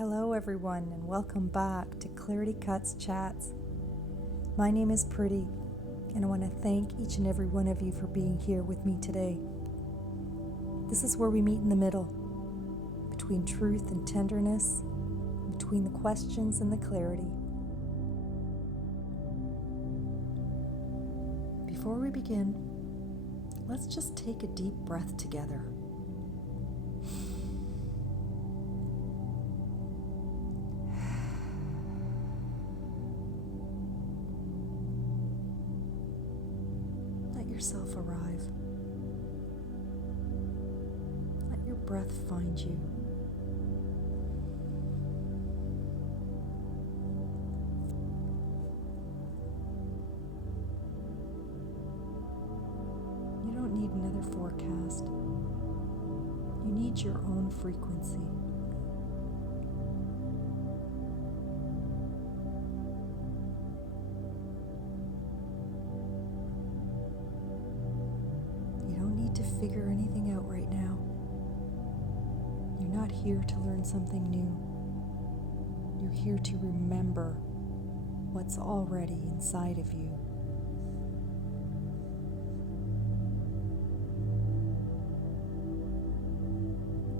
Hello everyone and welcome back to Clarity Cuts Chats. My name is Preeti and I want to thank each and every one of you for being here with me today. This is where we meet in the middle, between truth and tenderness, between the questions and the clarity. Before we begin, let's just take a deep breath together. Let yourself arrive. Let your breath find you. You don't need another forecast. You need your own frequency. You don't need to figure anything out right now. You're not here to learn something new. You're here to remember what's already inside of you.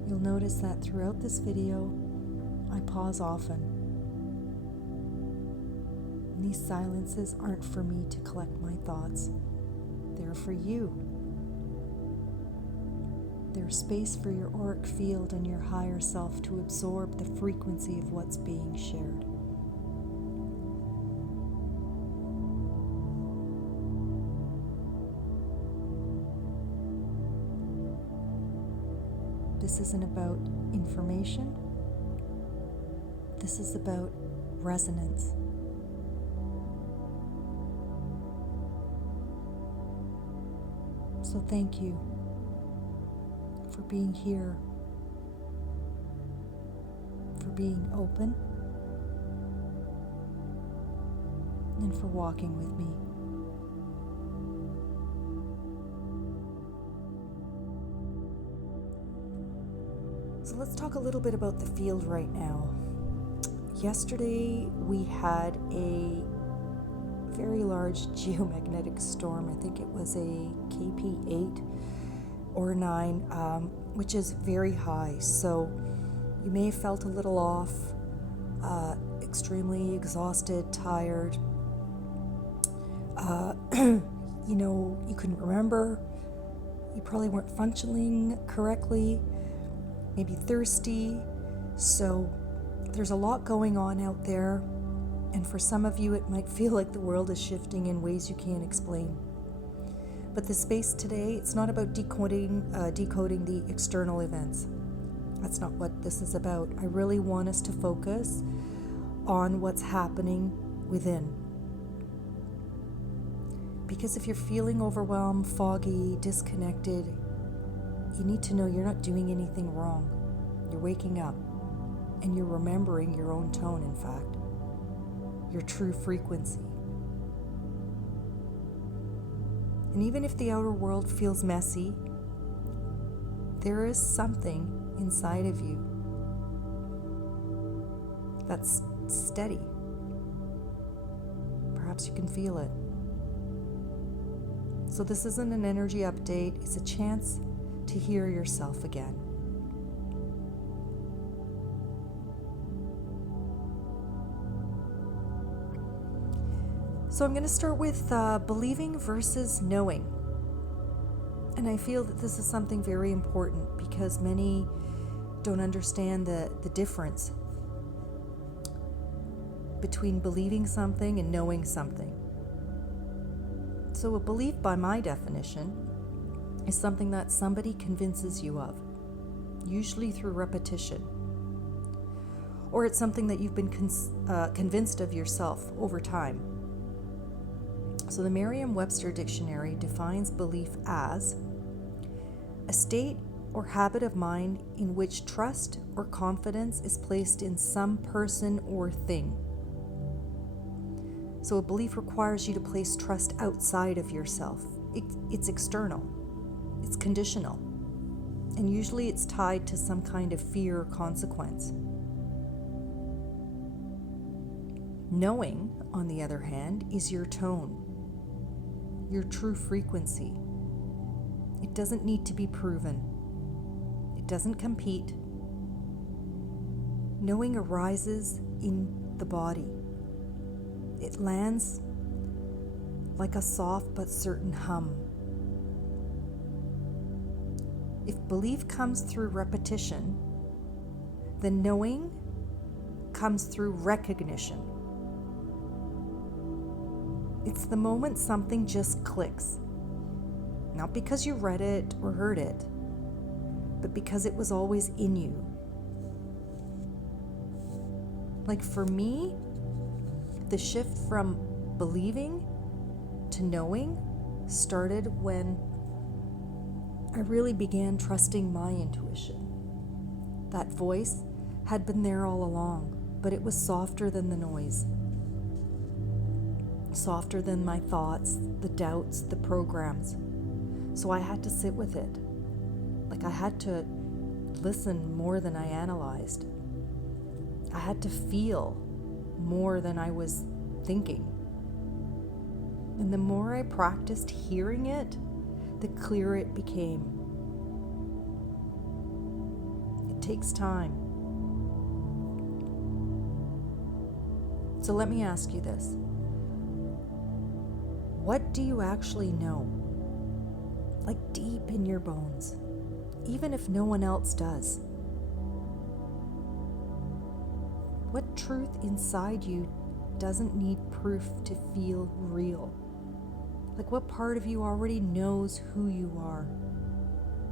You'll notice that throughout this video, I pause often. And these silences aren't for me to collect my thoughts. They're for you. There's space for your auric field and your higher self to absorb the frequency of what's being shared. This isn't about information. This is about resonance. So thank you for being here, for being open, and for walking with me. So let's talk a little bit about the field right now. Yesterday we had a very large geomagnetic storm. I think it was a KP8 or 9, which is very high. So you may have felt a little off, extremely exhausted, tired. You couldn't remember. You probably weren't functioning correctly. Maybe thirsty. So there's a lot going on out there, and for some of you it might feel like the world is shifting in ways you can't explain. But the space today, it's not about decoding the external events. That's not what this is about. I really want us to focus on what's happening within. Because if you're feeling overwhelmed, foggy, disconnected, you need to know you're not doing anything wrong. You're waking up and you're remembering your own tone, in fact, your true frequency. And even if the outer world feels messy, there is something inside of you that's steady. Perhaps you can feel it. So this isn't an energy update, it's a chance to hear yourself again. So I'm going to start with believing versus knowing. And I feel that this is something very important because many don't understand the difference between believing something and knowing something. So a belief, by my definition, is something that somebody convinces you of, usually through repetition. Or it's something that you've been convinced of yourself over time. So the Merriam-Webster dictionary defines belief as a state or habit of mind in which trust or confidence is placed in some person or thing. So a belief requires you to place trust outside of yourself. It's external. It's conditional. And usually it's tied to some kind of fear or consequence. Knowing, on the other hand, is your tone, your true frequency. It doesn't need to be proven. It doesn't compete. Knowing arises in the body. It lands like a soft but certain hum. If belief comes through repetition, then knowing comes through recognition. It's the moment something just clicks. Not because you read it or heard it, but because it was always in you. Like for me, the shift from believing to knowing started when I really began trusting my intuition. That voice had been there all along, but it was softer than the noise. Softer than my thoughts, the doubts, the programs. So I had to sit with it. Like I had to listen more than I analyzed. I had to feel more than I was thinking. And the more I practiced hearing it, the clearer it became. It takes time. So let me ask you this. What do you actually know? Like deep in your bones, even if no one else does. What truth inside you doesn't need proof to feel real? Like what part of you already knows who you are,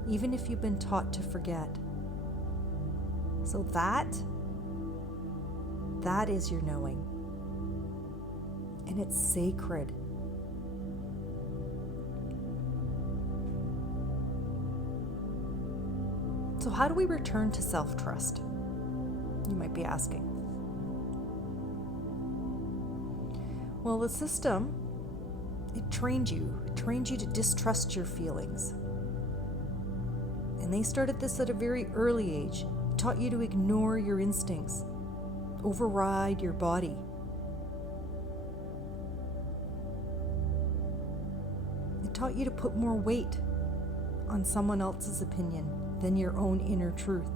even if you've been taught to forget? So that is your knowing. And it's sacred. So how do we return to self-trust? You might be asking. Well, the system, it trained you to distrust your feelings. And they started this at a very early age. It taught you to ignore your instincts, override your body. It taught you to put more weight on someone else's opinion than your own inner truth.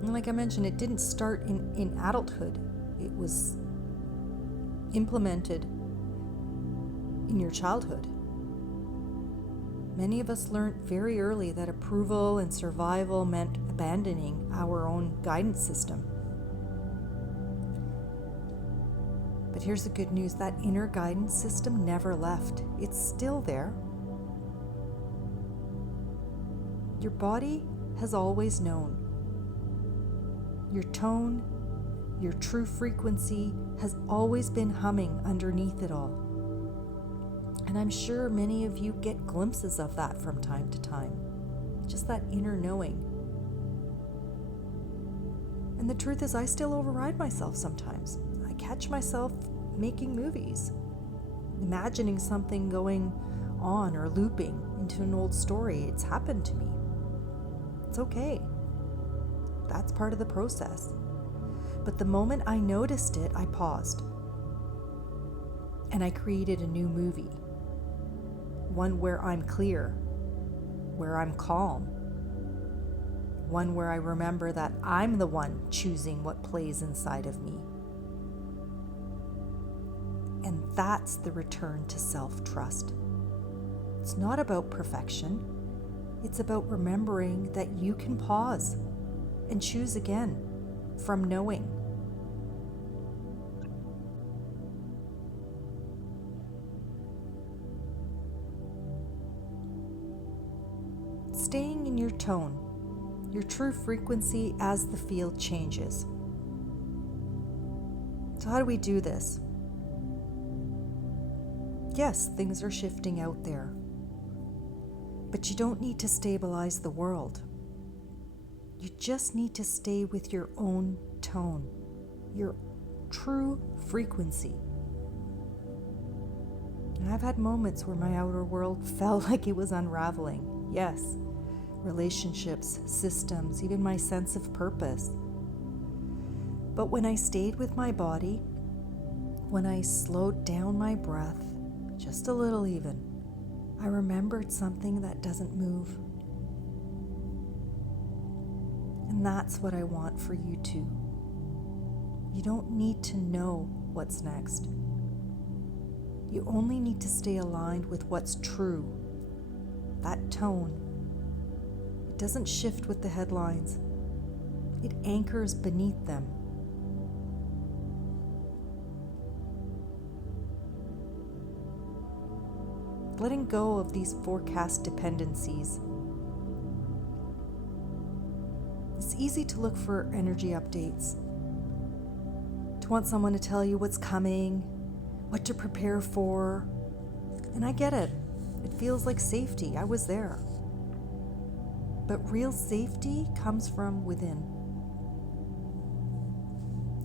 And like I mentioned, it didn't start in adulthood. It was implemented in your childhood. Many of us learned very early that approval and survival meant abandoning our own guidance system. But here's the good news, that inner guidance system never left. It's still there. Your body has always known. Your tone, your true frequency has always been humming underneath it all. And I'm sure many of you get glimpses of that from time to time. Just that inner knowing. And the truth is, I still override myself sometimes. I catch myself making movies, imagining something going on or looping into an old story. It's happened to me. It's okay. That's part of the process. But the moment I noticed it, I paused. And I created a new movie. One where I'm clear, where I'm calm. One where I remember that I'm the one choosing what plays inside of me. And that's the return to self-trust. It's not about perfection. It's about remembering that you can pause and choose again from knowing. Staying in your tone, your true frequency as the field changes. So how do we do this? Yes, things are shifting out there, but you don't need to stabilize the world. You just need to stay with your own tone, your true frequency. And I've had moments where my outer world felt like it was unraveling. Yes, relationships, systems, even my sense of purpose. But when I stayed with my body, when I slowed down my breath, just a little even, I remembered something that doesn't move. And that's what I want for you too. You don't need to know what's next. You only need to stay aligned with what's true. That tone. It doesn't shift with the headlines. It anchors beneath them. Letting go of these forecast dependencies. It's easy to look for energy updates, to want someone to tell you what's coming, what to prepare for. And I get it. It feels like safety. I was there. But real safety comes from within.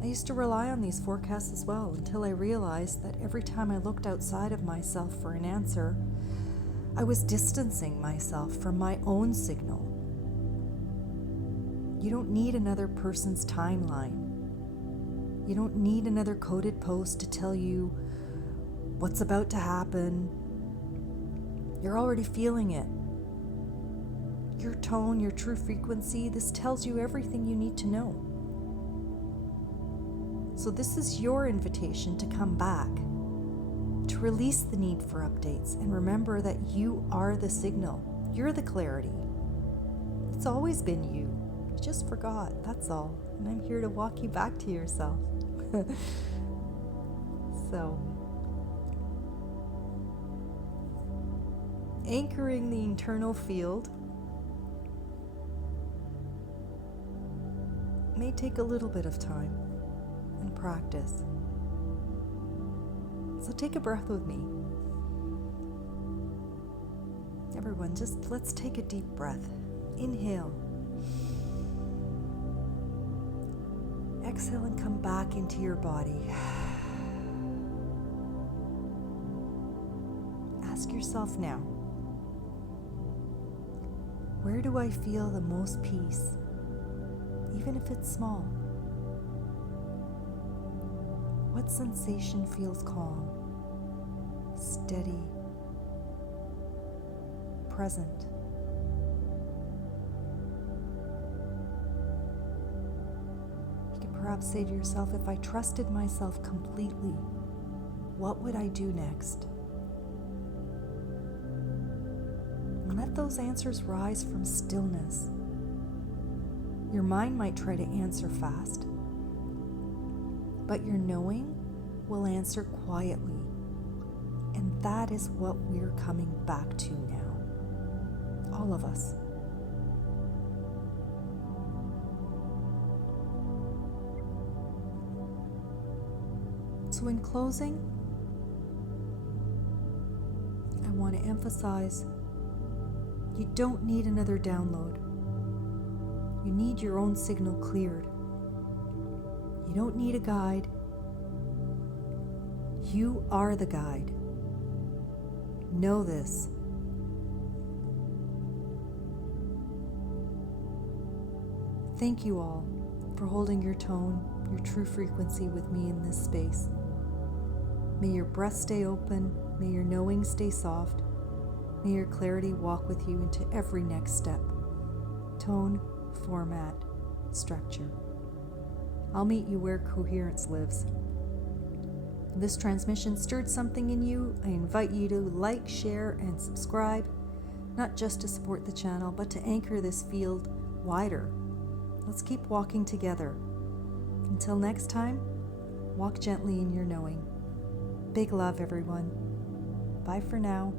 I used to rely on these forecasts as well until I realized that every time I looked outside of myself for an answer, I was distancing myself from my own signal. You don't need another person's timeline. You don't need another coded post to tell you what's about to happen. You're already feeling it. Your tone, your true frequency, this tells you everything you need to know. So this is your invitation to come back, to release the need for updates, and remember that you are the signal. You're the clarity. It's always been you. You just forgot, that's all. And I'm here to walk you back to yourself. So, anchoring the internal field may take a little bit of time and practice. So take a breath with me. Everyone, just let's take a deep breath. Inhale. Exhale and come back into your body. Ask yourself now, where do I feel the most peace, even if it's small? What sensation feels calm, steady, present? You could perhaps say to yourself, if I trusted myself completely, what would I do next? And let those answers rise from stillness. Your mind might try to answer fast, but your knowing will answer quietly. And that is what we're coming back to now. All of us. So in closing, I want to emphasize, you don't need another download. You need your own signal cleared. You don't need a guide. You are the guide. Know this. Thank you all for holding your tone, your true frequency with me in this space. May your breath stay open. May your knowing stay soft. May your clarity walk with you into every next step. Tone, format, structure. I'll meet you where coherence lives. If this transmission stirred something in you, I invite you to like, share, and subscribe, not just to support the channel, but to anchor this field wider. Let's keep walking together. Until next time, walk gently in your knowing. Big love, everyone. Bye for now.